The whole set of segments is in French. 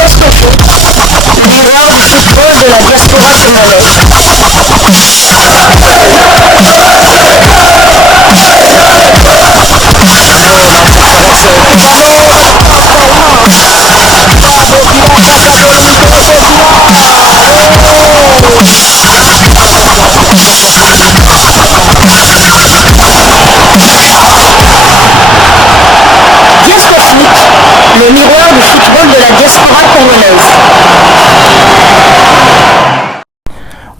Diascofoot, miroir du football de la diaspora congolaise. Le miroir du football de la diaspora congolaise.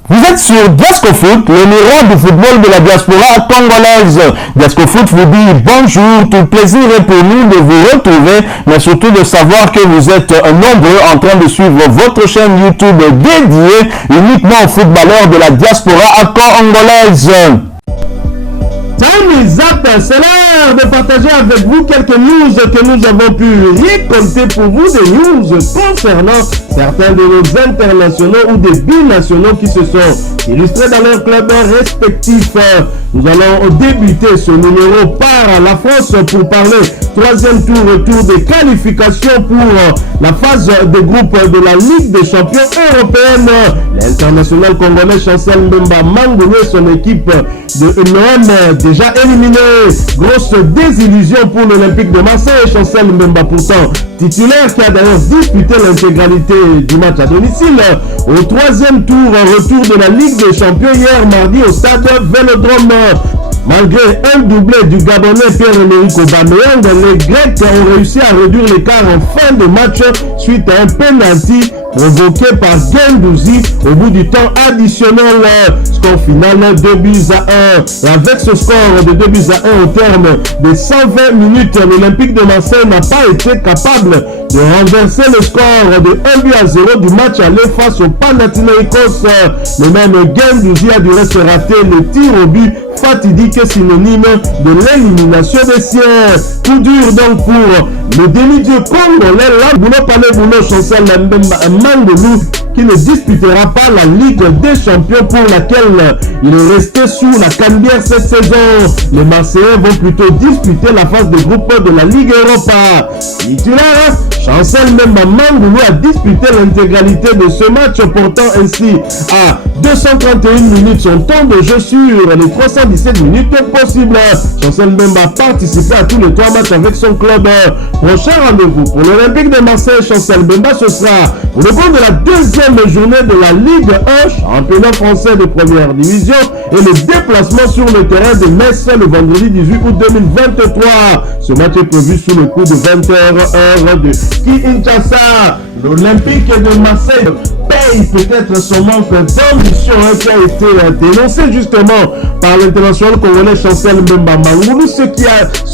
Vous êtes sur Diascofoot, le miroir du football de la diaspora congolaise. Diascofoot vous dit bonjour, tout plaisir est pour nous de vous retrouver, mais surtout de savoir que vous êtes nombreux en train de suivre votre chaîne YouTube dédiée uniquement aux footballeurs de la diaspora congolaise. Time is up, c'est l'heure de partager avec vous quelques news que nous avons pu récolter pour vous, des news concernant certains de nos internationaux ou des binationaux qui se sont illustrés dans leurs clubs respectifs. Nous allons débuter ce numéro par la France pour parler troisième retour des qualifications pour la phase de groupe de la Ligue des champions européenne. L'international congolais Chancel Mbemba Mangolo et son équipe de l'OM déjà éliminé. Grosse désillusion pour l'Olympique de Marseille. Chancel Mbemba pourtant titulaire qui a d'ailleurs disputé l'intégralité du match à domicile au troisième retour de la Ligue des champions hier mardi au stade Vélodrome. Malgré un doublé du Gabonais Pierre-Emerick Aubameyang, les Grecs ont réussi à réduire l'écart en fin de match suite à un penalty provoqué par Gendouzi au bout du temps additionnel. Score final 2-1. Et avec ce score de 2-1 au terme de 120 minutes, l'Olympique de Marseille n'a pas été capable de renverser le score de 1-0 du match aller face au Panathinaikos. Le même Gendouzi a dû se rater le tir au but fatidique, synonyme de l'élimination des siens. Coup dur donc pour le demi-dieu congolais, là, Boulo Palé Chancel Mangolou, qui ne disputera pas la Ligue des champions pour laquelle il est resté sous la cannebière cette saison. Les Marseillais vont plutôt disputer la phase de groupe de la Ligue Europa. Titulaire, Chancel Mangolou a disputé l'intégralité de ce match, portant ainsi à 231 minutes son temps de jeu sur les 317 minutes possibles. Chancel Mbemba a participé à tous les 3 matchs avec son club. Prochain rendez-vous pour l'Olympique de Marseille, Chancel Mbemba, ce sera pour le compte de la deuxième journée de la Ligue 1, championnat français de première division, et le déplacement sur le terrain de Metz le vendredi 18 août 2023. Ce match est prévu sous le coup de 20h heure de Kinshasa. L'Olympique de Marseille paye peut-être son manque d'ambition qui a été dénoncé justement par l'international congolais Chancel Mbemba Mangolou, ce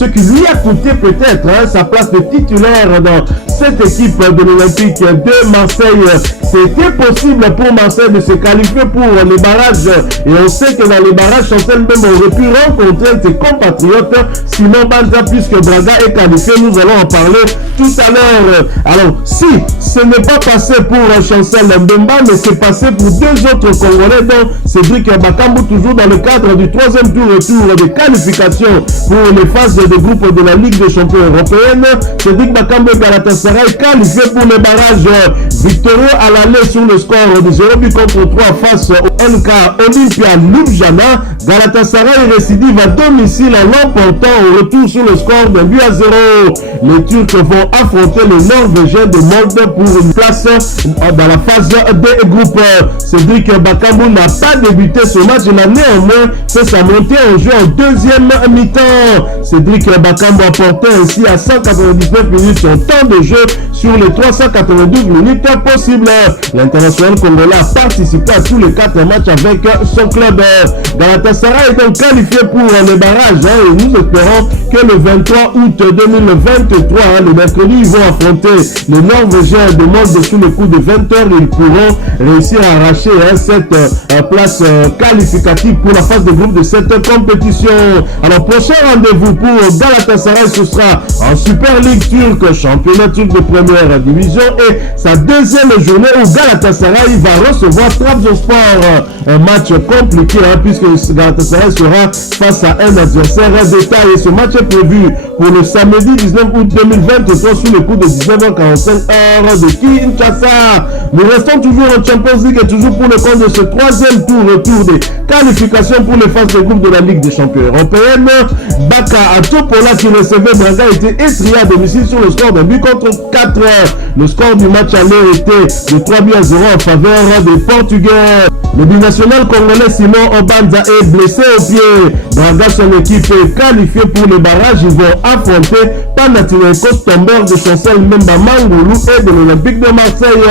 qui lui a coûté peut-être sa place de titulaire dans cette équipe de l'Olympique de Marseille. C'était possible pour Marseille de se qualifier pour les barrages, et on sait que dans les barrages, Chancel Mbemba aurait pu rencontrer ses compatriotes Simon Banza, puisque Braga est qualifié. Nous allons en parler tout à l'heure. Alors, si ce n'est pas passé pour Chancel Mbemba, mais c'est passé pour deux autres Congolais, dont Cédric Bakambu, toujours dans le cadre du troisième retour de qualification pour les phases de groupe de la Ligue des champions européenne. Cédric Bakambu et Galatasaray qualifié pour les barrages. Victorieux à l'aller sur le score de 0 but contre 3 face au NK Olympia Ljubljana. Galatasaray récidive à domicile en l'emportant au retour sur le score de 1-0. Les Turcs vont affronter les Norvégiens de Molde pour une place dans la phase des groupes. Cédric Bakambu n'a pas débuté ce match, il a néanmoins fait sa montée en jeu en deuxième mi-temps. Cédric Bakambu a porté ainsi à 199 minutes son temps de jeu sur les 392 minutes possibles. L'international congolais a participé à tous les 4 matchs avec son club. Galatasaray est donc qualifié pour les barrages et nous espérons que le 23 août 2023, le mercredi, ils vont affronter les Norvégiens de Molde sous le coup de 20h. Ils pourront vont réussir à arracher cette place qualificative pour la phase de groupe de cette compétition. Alors, prochain rendez-vous pour Galatasaray, ce sera en Super League turque, championnat turc de première division, et sa deuxième journée où Galatasaray va recevoir Trabzonspor. Un match compliqué puisque Galatasaray sera face à un adversaire d'État, et ce match est prévu pour le samedi 19 août 2023 sous le coup de 19h45 heure de Kinshasa. Nous restons toujours en Champions League et toujours pour le compte de ce troisième retour des qualifications pour les phases de groupe de la Ligue des champions européenne. Baka Topola qui recevait Braga était étrié à domicile sur le score d'un but contre 4. Le score du match aller était de 3 buts à 0 en faveur des Portugais. Le binational congolais Simon Obanza est blessé au pied. Braga, son équipe est qualifiée pour le barrage. Ils vont affronter Panathinaikos Tomber de Chancel Memba Mangoulou et de l'Olympique de Marseille.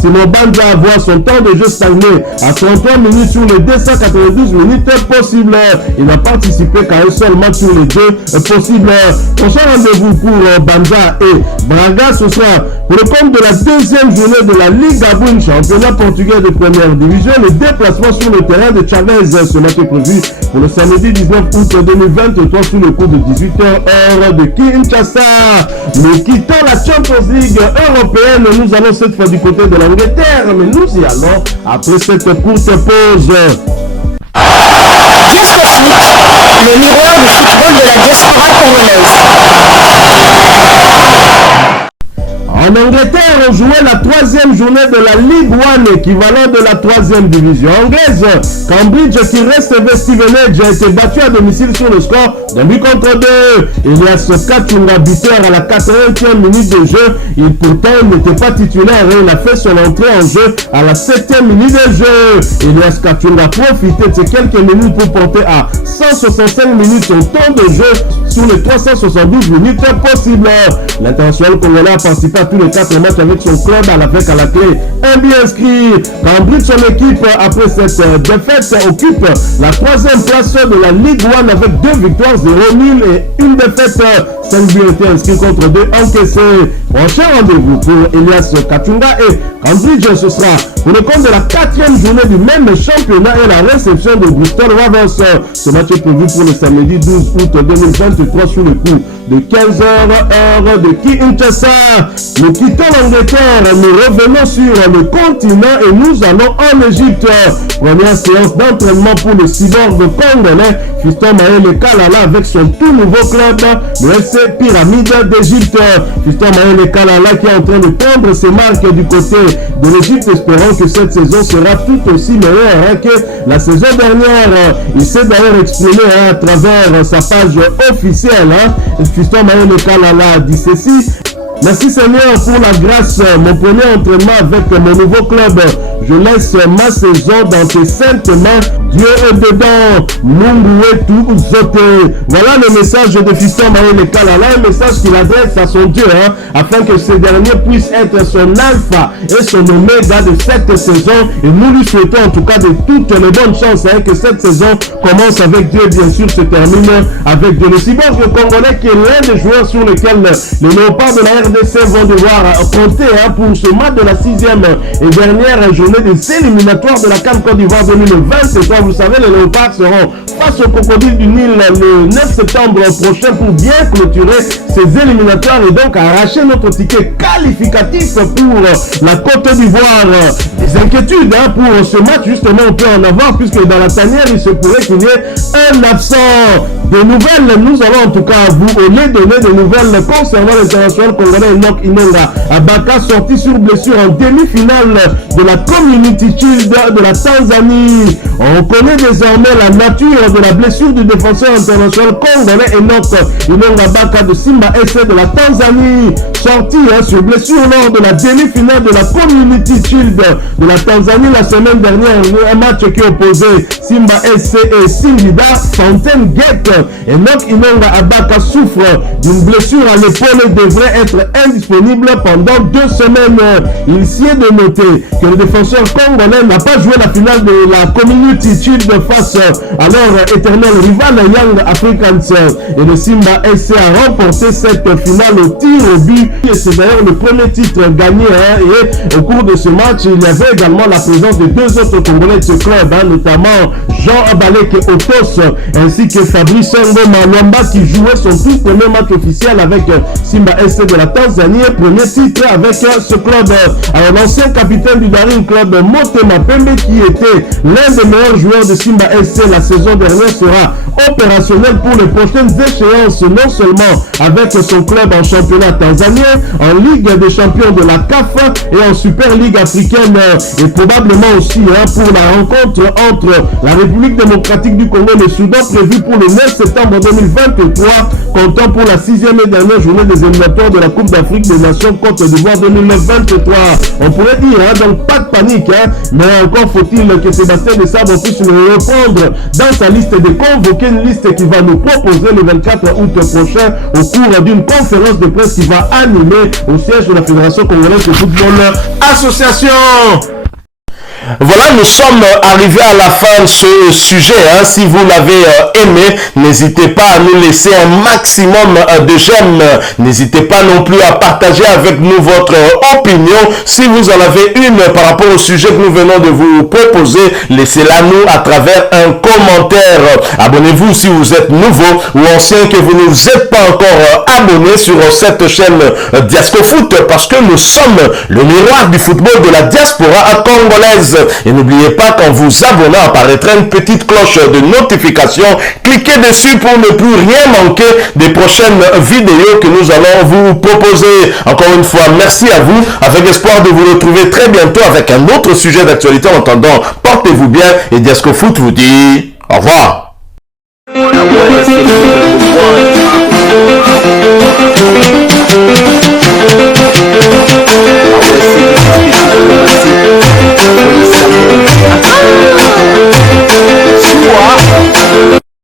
Simon Banza voit son temps de jeu stagner à 33 minutes sur les 292 minutes possibles. Il n'a participé qu'à un seul match sur les deux possibles. Prochain rendez-vous pour Banza et Braga, ce sera pour le compte de la deuxième journée de la Ligue Gabon, championnat portugais de première division. Le déplacement sur le terrain de Chavez. Ce match est prévu pour le samedi 19 août 2023 sous le coup de 18h heure de Kinshasa. Nous quittons la Champions League européenne. Nous allons cette fois du côté de l'Angleterre, mais nous y allons après cette courte pause. Disco Foot, le miroir du football de la diaspora congolaise. En Angleterre, on jouait la troisième journée de la Ligue 1, équivalent de la troisième division anglaise. Cambridge, qui recevait Stevenage, a été battu à domicile sur le score d'un but contre 2. Elias Kachunga, buteur à la 80e minute de jeu. Il pourtant n'était pas titulaire et il a fait son entrée en jeu à la 7e minute de jeu. Elias Kachunga a profité de ces quelques minutes pour porter à 165 minutes son temps de jeu sur les 372 minutes possibles. L'international congolais a participé à tous les 4 matchs avec son club avec à la clé un but inscrit. Cambridge, son équipe, après cette défaite, occupe la 3e place de la Ligue 1 avec 2 victoires, 0 nul et une défaite. 5 buts étaient inscrits contre 2 encaissés. Prochain rendez-vous pour Elias Kachunga et Cambridge, ce sera pour le compte de la 4e journée du même championnat et la réception de Bristol Rovers. Ce match est prévu pour le samedi 12 août 2023 sous le coup de 15h heure de Kinshasa. Nous quittons l'Angleterre, nous revenons sur le continent et nous allons en Égypte. Première séance d'entraînement pour le cyborg congolais Fiston Maël Kalala avec son tout nouveau club, le FC Pyramide d'Égypte. Fiston Maël Kalala qui est en train de prendre ses marques du côté de l'Égypte, espérant que cette saison sera tout aussi meilleure que la saison dernière. Il s'est d'ailleurs exprimé à travers sa page officielle. Fiston Maël Kalala dit ceci: merci Seigneur pour la grâce, mon premier entraînement avec mon nouveau club. Je laisse ma saison dans tes saintes mains. Dieu est dedans. Munguetu Zote. Voilà le message de Fiston Maël Kalala, un message qu'il adresse à son Dieu, afin que ce dernier puisse être son alpha et son oméga de cette saison. Et nous lui souhaitons en tout cas de toutes les bonnes chances, que cette saison commence avec Dieu, bien sûr, se termine avec Dieu. Le cyborg congolais qui est l'un des joueurs sur lesquels les léopards de la RDC vont devoir compter pour ce match de la 6e et dernière journée des éliminatoires de la CAN Côte d'Ivoire 2023. Vous savez, les léopards seront face au crocodile du Nil le 9 septembre prochain pour bien clôturer ces éliminatoires et donc arracher notre ticket qualificatif pour la Côte d'Ivoire. Des inquiétudes pour ce match, justement, on peut en avoir puisque dans la tanière, il se pourrait qu'il y ait un absent. Des nouvelles, nous allons en tout cas vous donner des nouvelles concernant l'international congolais Enoch Inonga Abaka, sorti sur blessure en demi-finale de la Community Shield de la Tanzanie. On connaît désormais la nature de la blessure du défenseur international congolais Enoch Inonga Abaka de Simba SC de la Tanzanie, sorti sur blessure lors de la demi-finale de la Community Shield de la Tanzanie la semaine dernière, un match qui opposait Simba SC et Singida Fontaine Gate. Enoch Inonga Abaka souffre d'une blessure à l'épaule et devrait être indisponible pendant 2 semaines. Il s'y est de noter que le défenseur congolais n'a pas joué la finale de la Community Shield face alors éternel rival Young Africans. Et le Simba SC a remporté cette finale au tir au but. Et c'est d'ailleurs le premier titre gagné. Et au cours de ce match, il y avait également la présence de deux autres Congolais de ce club, notamment Jean Abalek Otos ainsi que Fabrice Ngoma Luamba qui jouait son tout premier match officiel avec Simba SC de la Tanzanie. Premier titre avec ce club. Alors l'ancien capitaine du Daring Club, Motema Pembe, qui était l'un des meilleurs joueurs de Simba SC la saison dernière, sera opérationnel pour les prochaines échéances, non seulement avec son club en championnat tanzanien, en Ligue des champions de la CAF et en Super Ligue africaine, et probablement aussi pour la rencontre entre la République démocratique du Congo et le Soudan prévue pour le 9 septembre 2023, comptant pour la 6e et dernière journée des éliminatoires de la Coupe d'Afrique des Nations Côte d'Ivoire 2023. On pourrait dire, donc pas de panique, mais encore faut-il que Sébastien Desabre puisse le reprendre dans sa liste de convoqués, une liste qui va nous proposer le 24 août prochain au cours d'une conférence de presse qui va animer au siège de la Fédération Congolaise de Football Association. Voilà, nous sommes arrivés à la fin de ce sujet. Si vous l'avez aimé, n'hésitez pas à nous laisser un maximum de j'aime. N'hésitez pas non plus à partager avec nous votre opinion. Si vous en avez une par rapport au sujet que nous venons de vous proposer, laissez-la nous à travers un commentaire. Abonnez-vous si vous êtes nouveau ou ancien que vous ne vous êtes pas encore abonné sur cette chaîne Diasco Foot, parce que nous sommes le miroir du football de la diaspora congolaise. Et n'oubliez pas qu'en vous abonnant apparaîtra une petite cloche de notification. Cliquez dessus pour ne plus rien manquer des prochaines vidéos que nous allons vous proposer. Encore une fois, merci à vous, avec espoir de vous retrouver très bientôt avec un autre sujet d'actualité. En attendant, portez-vous bien et Diasco Foot vous dit au revoir.